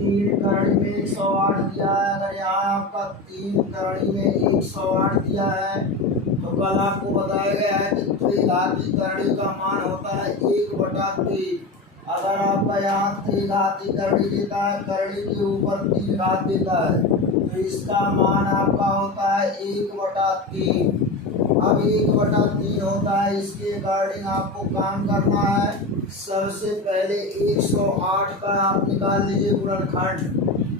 3 करड़ी में 108 दिया है। अगर यहाँ आपका 3 करड़ी में 108 दिया है तो कल आपको बताया गया है कि त्रिघाती करड़ी का मान होता है 1/3। अगर आपका यहाँ त्रिघाती करड़ी देता है, करड़ी के ऊपर 3 घात देता है, तो इसका मान आपका होता है 1/3। अब 1/3 होता है, इसके अकॉर्डिंग आपको काम करना है। सबसे पहले 108 का आप निकाल लीजिए गुणनखंड,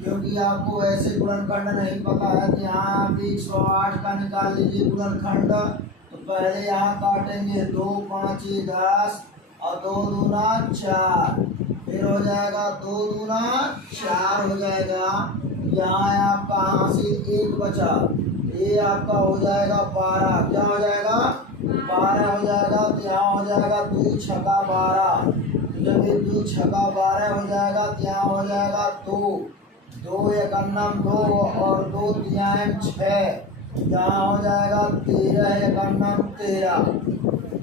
क्योंकि आपको ऐसे गुणनखंड नहीं पता है। तो यहाँ आप 108 का निकाल लीजिए गुणनखंड। तो पहले यहाँ काटेंगे 2 5 10 और 2 दूना 4, फिर हो जाएगा 2 दूना 4 हो जाएगा। यहाँ आपका हासिल 1 बचा, ये आपका हो जाएगा 12। क्या हो जाएगा? 12 हो जाएगा। तो यहाँ हो जाएगा 2 छक्का 12। जब ये 2 छक्का 12 हो जाएगा तो यहाँ हो जाएगा 2 एकन्नम 2 और 2 तिहाई 6। यहाँ हो जाएगा 13 एकन्नम 13।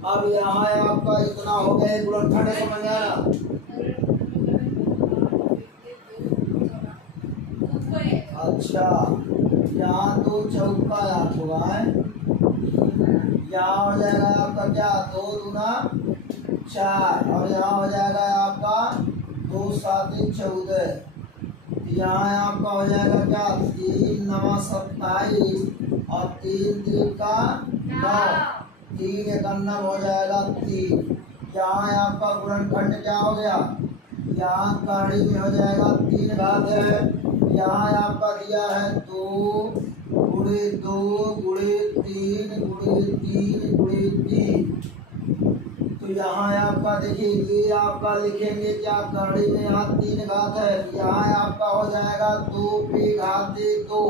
अब यहाँ आपका इतना हो गया गुणनखंड, समझ आया? अच्छा, यहाँ 2 चौका 8 होगा है। यहाँ हो जाएगा आपका क्या? 2 दूना 4 और यहाँ हो जाएगा आपका 2 7 14। यहाँ आपका हो जाएगा क्या? 3 9 27 और 3 3 का 9, 3 एकन्नम हो जाएगा 3। यहाँ आपका गुणनखंड क्या हो गया? यहाँ करड़ी में हो जाएगा 3 घात है। यहाँ आपका दिया है 2 गुणे 2 गुणे 3 गुणे 3 गुणे 3। तो यहाँ आपका देखिए, ये आपका लिखेंगे क्या? करड़ी में यहाँ 3 घात है, यहाँ आपका हो जाएगा 2 पे घाते 2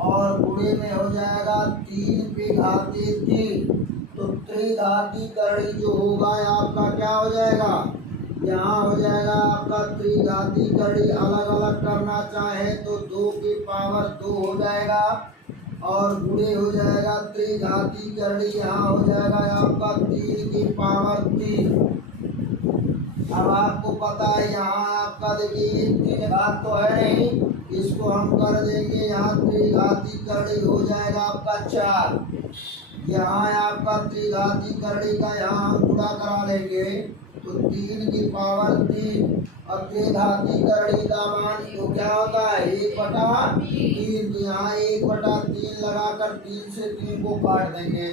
और गुणे में हो जाएगा 3 पे घाते 3। तो त्रिघाती करड़ी जो होगा आपका क्या हो जाएगा? यहाँ हो जाएगा आपका त्रिघाती करड़ी। अलग अलग करना चाहे तो 2 की पावर 2 हो जाएगा और गुणे हो जाएगा त्रिघाती करड़ी। यहाँ हो जाएगा आपका 3 की पावर 3। अब आपको पता है यहाँ आपका देखिए 3 घात तो है नहीं, इसको हम कर देंगे यहाँ त्रिघाती करड़ी हो जाएगा आपका 4। यहाँ आपका त्रिघाती करड़ी का यहाँ हम गुणा करा लेंगे तो 3 की पावर 3 और त्रिघाती करड़ी का मान तो क्या होता है? 1/3। तो यहाँ 1/3 लगाकर 3 से 3 को काट देंगे।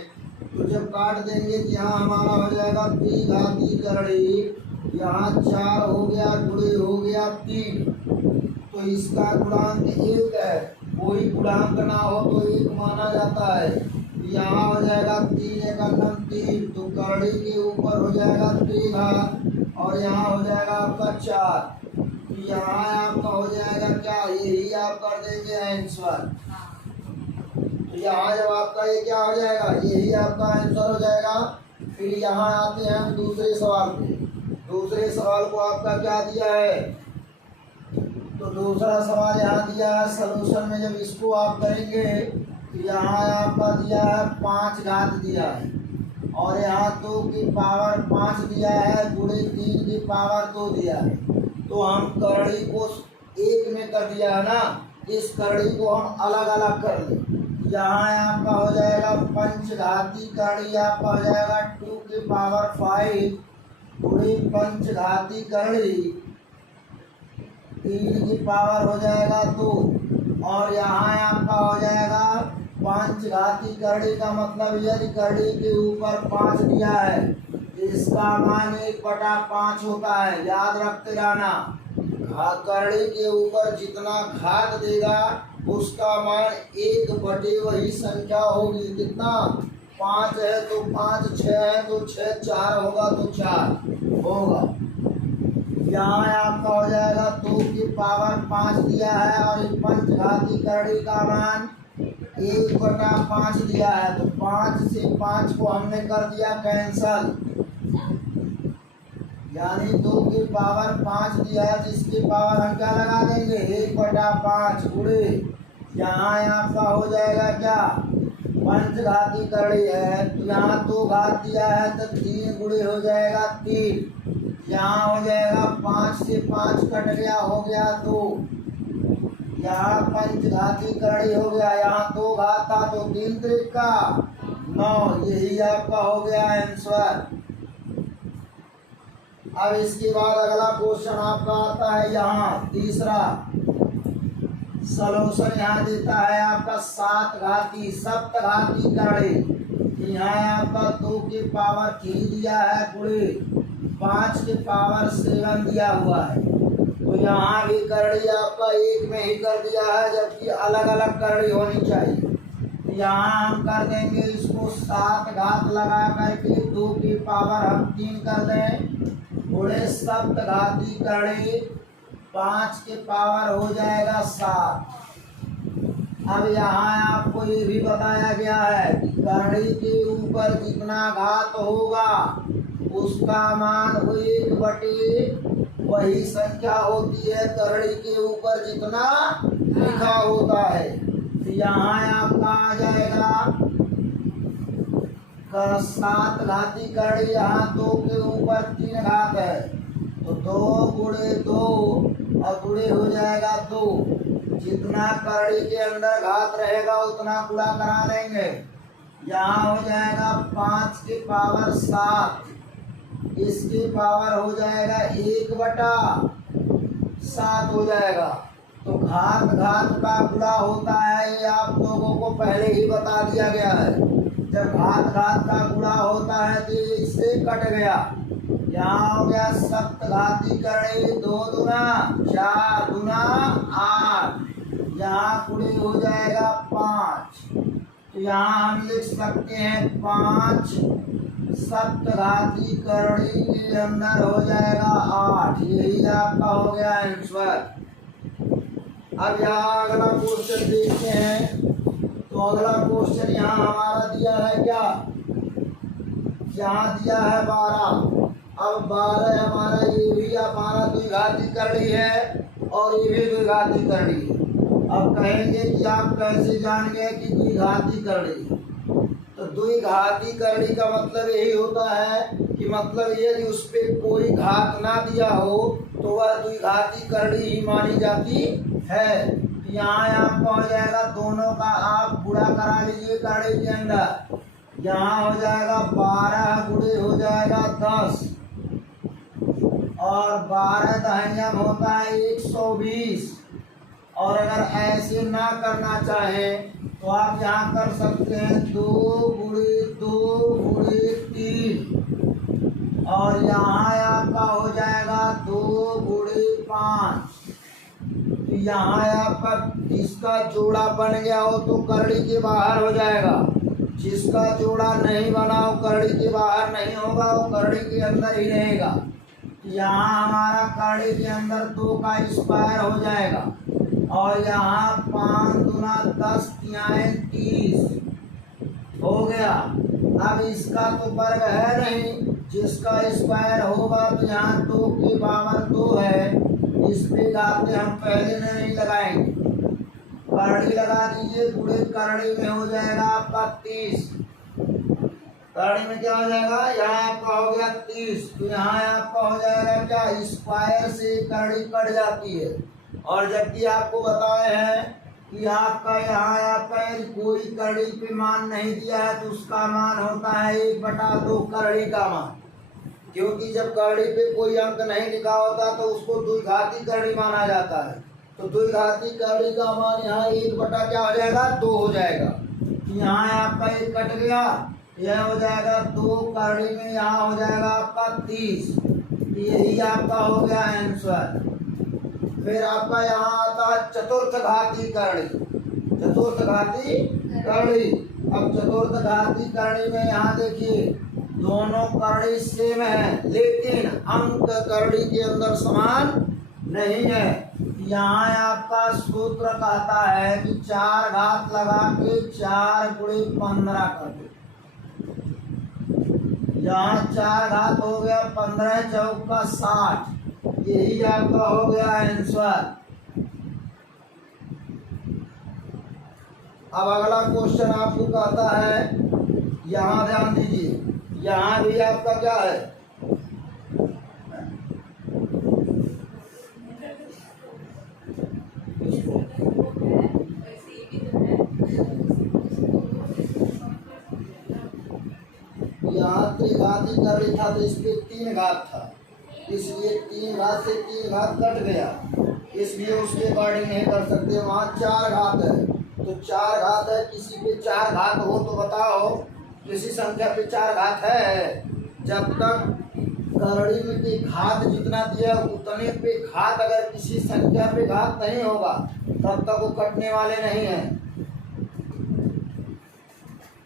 तो जब काट देंगे तो यहाँ हमारा हो जाएगा त्रिघाती करड़ी। यहाँ 4 हो गया, गुणे हो गया 3, तो इसका गुणांक 1 है। कोई गुणांक ना हो तो 1 माना जाता है। यहाँ हो जाएगा 3 एकन्नम 3, तो करड़ी के ऊपर हो जाएगा त्रिघात और यहाँ हो जाएगा आपका 4। यहाँ आपका हो जाएगा क्या? यही आप कर देंगे आंसर। तो यहाँ जब आपका ये क्या हो जाएगा? यही आपका आंसर हो जाएगा। फिर यहाँ आते हैं हम दूसरे सवाल पे। दूसरे सवाल को आपका क्या दिया है? तो दूसरा सवाल यहाँ दिया है, सलूशन में जब इसको आप करेंगे तो यहाँ आपका दिया है 5 घात दिया है और यहाँ 2 की पावर 5 दिया है, गुणे 3 की पावर 2 दिया है। तो हम करड़ी को 1 में कर दिया है ना, इस करड़ी को हम अलग अलग कर लें। यहाँ आपका हो जाएगा पंचघाती करड़ी, आपका हो जाएगा 2 की पावर 5 गुणे पंचघाती करड़ी 3 की पावर हो जाएगा 2 और यहाँ आपका हो जाएगा पंचघाती करड़ी का मतलब यदि करड़ी के ऊपर 5 दिया है इसका मान 1/5 होता है। याद रखते रहना, करड़ी के ऊपर जितना घात देगा उसका मान 1/, वही संख्या होगी। कितना? 5 है तो 5, 6 है तो 6, 4 होगा तो 4 होगा। यहाँ आपका हो जाएगा 2 की पावर 5 दिया है और पंचघाती करड़ी का मान 1/5 दिया है, तो 5 से 5 को हमने कर दिया कैंसल। यानी 2 की पावर 5 दिया है, जिसकी पावर हम क्या लगा देंगे? 1/5 गुणे यहाँ आपका हो जाएगा क्या? पंचघाती करड़ी है तो यहाँ 2 घात दिया है तो 3 गुणे हो जाएगा 3। यहाँ हो जाएगा 5 से 5 कट गया, हो गया 2। यहाँ पंचघाती करड़ी हो गया, यहाँ 2 घात था तो 3 त्रिका 9, यही आपका हो गया आंसर। अब इसके बाद अगला क्वेश्चन आपका आता है यहाँ तीसरा सलूशन। यहाँ देता है आपका 7 घाती सप्तघाती करड़ी। यहाँ आपका 2 के पावर 3 दिया है, गुणे 5 के पावर 7 दिया हुआ है। तो यहाँ भी करड़ी आपका एक में ही कर दिया है, जबकि अलग अलग करड़ी होनी चाहिए। यहाँ हम कर देंगे इसको 7 घात लगा करके 2 की पावर हम 3 कर दें, गुणे सप्तघाती करड़ी 5 के पावर हो जाएगा 7। अब यहाँ आपको ये भी बताया गया है कि करड़ी के ऊपर जितना घात होगा उसका मान 1/, वही संख्या होती है करड़ी के ऊपर जितना लिखा होता है। तो यहाँ आपका आ जाएगा 7 घाती करड़ी, यहाँ 2 के ऊपर 3 घात है तो 2 गुणे 2 और गुणे हो जाएगा 2। जितना करड़ी के अंदर घात रहेगा उतना गुणा करा देंगे। यहाँ हो जाएगा 5 के पावर 7, इसकी पावर हो जाएगा 1/7 हो जाएगा। तो घात घात का गुणा होता है, ये आप लोगों को पहले ही बता दिया गया है। जब घात घात का गुणा होता है तो इससे कट गया। यहाँ हो गया सप्तघाती करड़ी 2 दूना 4 दूना 8, यहाँ गुणे हो जाएगा 5। तो यहाँ हम लिख सकते हैं 5 सप्तघाती करड़ी के अंदर हो जाएगा 8, यही आपका हो गया आंसर। अब यहाँ अगला क्वेश्चन देखते हैं। तो अगला क्वेश्चन यहाँ हमारा दिया है क्या, यहाँ दिया है 12। अब 12 हमारा ये भी हमारा द्विघाती करड़ी है और ये भी द्विघाती करड़ी है। अब कहेंगे कि आप कैसे जान गए कि द्विघाती करड़ी है। तो द्विघाती करड़ी का मतलब यही होता है कि मतलब ये कि उस पर कोई घात ना दिया हो तो वह द्विघाती करड़ी ही मानी जाती है। यहाँ आपका हो जाएगा दोनों का आप गुणा करा लीजिए करड़ी के अंदर। यहाँ हो जाएगा 12 गुणे हो जाएगा 10 और 12 दहनियम होता है 120। और अगर ऐसे ना करना चाहें तो आप यहाँ कर सकते हैं 2 गुणे 2 गुणे 3 और यहाँ आपका हो जाएगा 2 गुणे 5। तो यहाँ आपका जिसका जोड़ा बन गया हो तो करड़ी के बाहर हो जाएगा, जिसका जोड़ा नहीं बना हो करड़ी के बाहर नहीं होगा, वो करड़ी के अंदर ही रहेगा। यहाँ हमारा करड़ी के अंदर 2 का स्क्वायर हो जाएगा और यहाँ 5 दूना 10 तिहाई 30 हो गया। अब इसका तो वर्ग है नहीं, जिसका स्क्वायर होगा तो यहाँ 2 के पावर 2 है, इस पे गाते हम पहले नहीं लगाएंगे। करड़ी लगा दीजिए, गुणे करड़ी में हो जाएगा आपका 30। करड़ी में क्या हो जाएगा, यहाँ आपका हो गया 30। तो यहाँ आपका हो जाएगा क्या, स्क्वायर से करड़ी कट जाती है। और जबकि आपको बताए हैं कि आपका यहाँ आपका कोई करड़ी पे मान नहीं दिया है तो उसका मान होता है 1/2 करड़ी का मान, क्योंकि जब करड़ी पे कोई अंक नहीं लिखा होता तो उसको द्विघाती करड़ी माना जाता है। तो द्विघाती करड़ी का मान यहाँ 1/ क्या हो जाएगा 2 हो जाएगा। यहाँ आपका 1 कट गया, यह हो जाएगा 2 करड़ी में यहाँ हो जाएगा आपका 30। यही आपका हो गया आंसर। फिर आपका यहाँ आता है चतुर्थ घाती करड़ी। चतुर्थ घाती करड़ी, अब चतुर्थ घाती करड़ी में यहाँ देखिए दोनों करड़ी सेम है लेकिन अंक करड़ी के अंदर समान नहीं है। यहाँ आपका सूत्र कहता है कि 4 घात लगा के 4 गुणे 15 कर दो। यहाँ 4 घात हो गया 15 चौका 60, यही आपका हो गया आंसर। अब अगला क्वेश्चन आपको कहता है, यहाँ ध्यान दीजिए, यहाँ भी आपका क्या है त्रिघाती करड़ी था तो इस पे 3 घात था, इसलिए 3 घात से 3 घात कट गया, इसलिए उसके अकॉर्डिंग नहीं कर सकते। वहाँ 4 घात है तो 4 घात है, किसी पे 4 घात हो तो बताओ किसी संख्या पे 4 घात है। जब तक करड़ी में के घात जितना दिया उतने पे घात अगर किसी संख्या पे घात नहीं होगा तब तक वो कटने वाले नहीं हैं।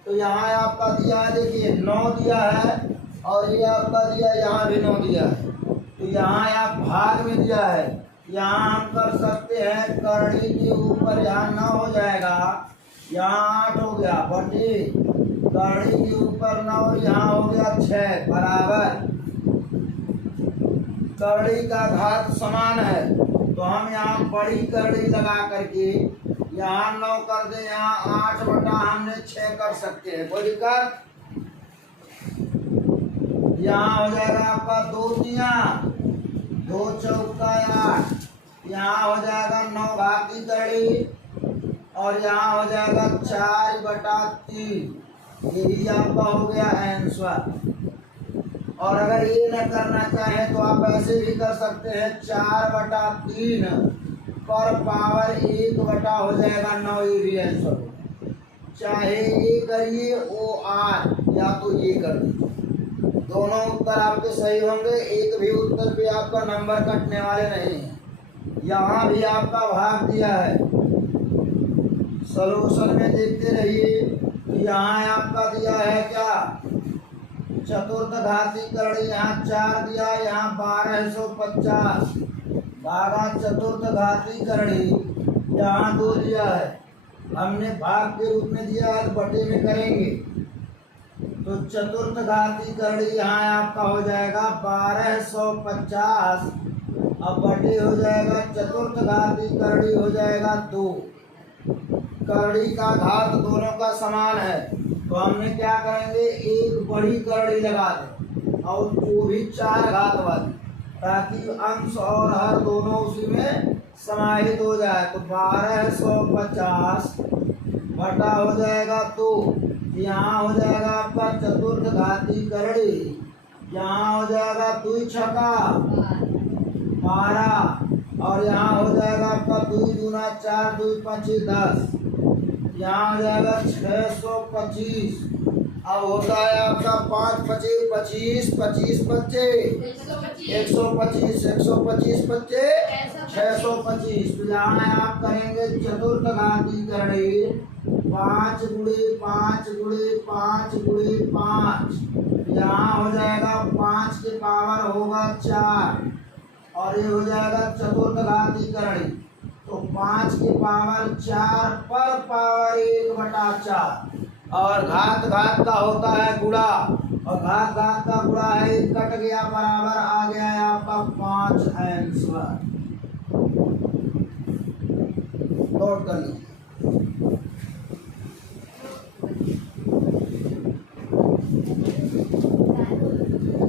तो यहाँ आपका दिया है, देखिए 9 दिया है और ये आपका दिया है, यहाँ भी 9 दिया है। तो यहाँ आप भाग में दिया है, यहाँ हम कर सकते हैं करड़ी के ऊपर यहाँ 9 हो जाएगा, यहाँ 8 हो गया बटे करड़ी के ऊपर 9, यहाँ हो गया 6 बराबर करड़ी का घात समान है। तो हम यहाँ बड़ी करड़ी लगा करके यहाँ 9 कर दे, यहाँ 8 बटा हमने 6 कर सकते हैं, कोई दिक्कत। यहाँ हो जाएगा आपका 2 तिया 2 चौका 8, यहाँ हो जाएगा 9 घाती करड़ी और यहाँ हो जाएगा 4 बटा 3, यही आपका हो गया आंसर। और अगर ये न करना चाहें तो आप ऐसे भी कर सकते हैं 4 बटा 3 पर पावर 1 बटा हो जाएगा 9, ये भी आंसर होगा। चाहे ये करिए OR या तो ये कर दीजिए, दोनों उत्तर आपके सही होंगे, एक भी उत्तर पे आपका नंबर कटने वाले नहीं है। यहाँ भी आपका भाग दिया है, सॉल्यूशन में देखते रहिए। यहाँ आपका दिया है क्या चतुर्थ घाती करड़ी, यहाँ 4 दिया, यहाँ 1250 भागा चतुर्थ घाती करड़ी, यहाँ 2 दिया है, हमने भाग के रूप में दिया है, बटे में करेंगे तो चतुर्थ घाती करड़ी यहाँ आपका हो जाएगा 1250 अब बटे हो जाएगा चतुर्थ घाती करड़ी हो जाएगा 2। करड़ी का घात दोनों का समान है तो हमने क्या करेंगे, एक बड़ी करड़ी लगा दें और वो भी 4 घात वाली, ताकि अंश और हर दोनों उसी में समाहित हो जाए। तो 1250 बटा हो जाएगा 2, यहाँ हो जाएगा आपका चतुर्थ घाती करड़ी, यहाँ हो जाएगा 2 छक्का 12 और यहाँ हो जाएगा आपका 2 दूना 4 2 25 10, यहाँ हो जाएगा 625। अब होता है आपका 5 25 25 25 25 125 125 25 625। तो यहाँ आप करेंगे चतुर्थ घाती करड़ी 5 गुणे 5 गुणे 5 गुणे 5, यहाँ हो जाएगा 5 के पावर होगा 4 और ये हो जाएगा चतुर्थ घाती करड़ी, तो 5 के पावर 4 पर पावर 1 बटा 4 और घात घात का होता है गुणा और घात घात का गुणा है, कट गया बराबर आ गया है आपका 5 आंसर। नोट कर लीजिए।